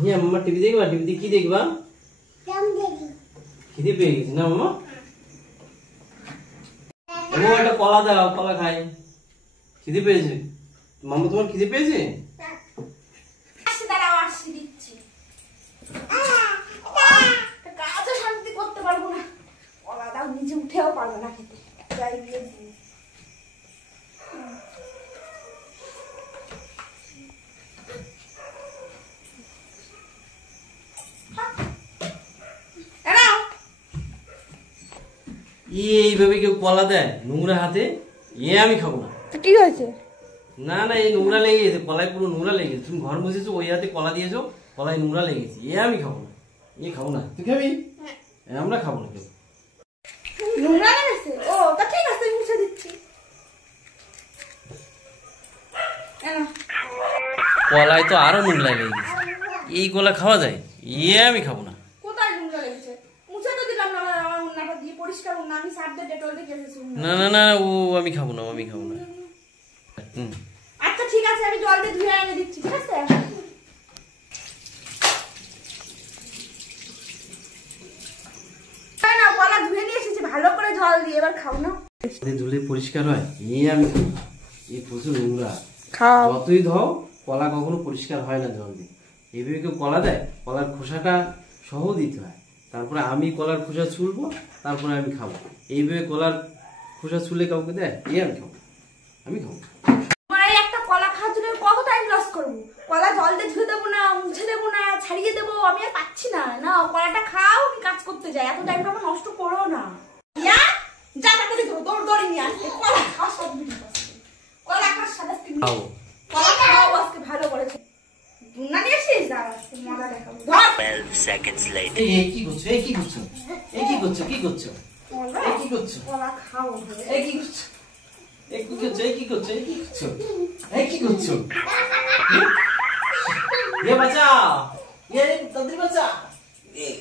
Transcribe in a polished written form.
হ্যাঁ মামা টিভি দেখবা, টিভিতে কি দেখবা? খিদে পেয়ে গেছে না মামা? মামা একটা কলা দাও, কলা খাই। খিদে পেয়েছে মামা, তোমার খিদে পেয়েছে? কাজও শান্তি করতে পারবো না, কলা দাও, নিজে উঠেও পারবো না খেতে। যাই গিয়ে এইভাবে কেউ কলা দেয় নোংরা হাতে? আমি খাবো না। কি হয়েছে? না না, এই নোংরা লেগে গেছে, কলায় পুরো নোংরা লেগে গেছে। তুমি ঘর বসেছো, ওই হাতে কলা দিয়েছো, কলায় নোংরা লেগে গেছে। আমি খাবো না, খাবো না। তুই খাবি? আমরা খাবো না কেউ। নোংরা লেগেছে? ও তা ঠিক আছে, মুছে দিচ্ছি। কলায় তো আরো নোংরা লেগে গেছে, এই কলা খাওয়া যায়? আমি খাবো না। কোথায় নোংরা লেগেছে? মুছে তো দিলাম না, আমার উন্নাটা দিয়ে পরিষ্কার উন্না, আমি সার্ফ দিয়ে ডেটল দিয়ে কেচেছি। না না না, আমি খাবো না, আমি খাবো না। আচ্ছা ঠিক আছে, আমি জল দিয়ে ধুয়ে এনে দিচ্ছি, ঠিক আছে? না, কলা ধুয়ে নিয়ে এসেছি ভালো করে জল দিয়ে, এবার খাও না। ধুলে পরিষ্কার হয়? আমি খাবো না, এই প্রচুর নোংরা। খাও। যতই ধোও কলা কখনো পরিষ্কার হয় না জল দিয়ে। এইভাবে কেউ কলা দেয়? কলার খোসাটা সহ দিতে হয়, তারপরে আমি কলার খোসা ছুলবো, তারপরে আমি খাবো। এইভাবে কলার খোসা ছুলে কাউকে দেয়? আমি খাবো, আমি খাবো। একটা কলা খাওয়ার জন্য কত টাইম লস করবো? কলা জল দিয়ে ধুয়ে দেবো না, মুছে দেবো না, ছাড়িয়ে দেবো, আমি আর পাচ্ছি না। না, কলাটা খাও, আমি কাজ করতে যাই, এত টাইমটা আমার নষ্ট করো না। যা তাড়াতাড়ি দৌড় নিয়ে আসবে। কলা খাওয়া সব দিন, কলা খাওয়ার সাথে কলা খাওয়া আজকে ভালো করেছে। দুনা নিয়ে এসেছিস, আজকে মজা দেখাবো। 12 seconds later. কি করছো? কি করছো? কি করছো? কি করছো? কি করছো? কলা খাও। কি করছো? কি করছো? কি করছো? কি করছো? কি করছো? বাঁচাও, তাদের বাঁচা। এই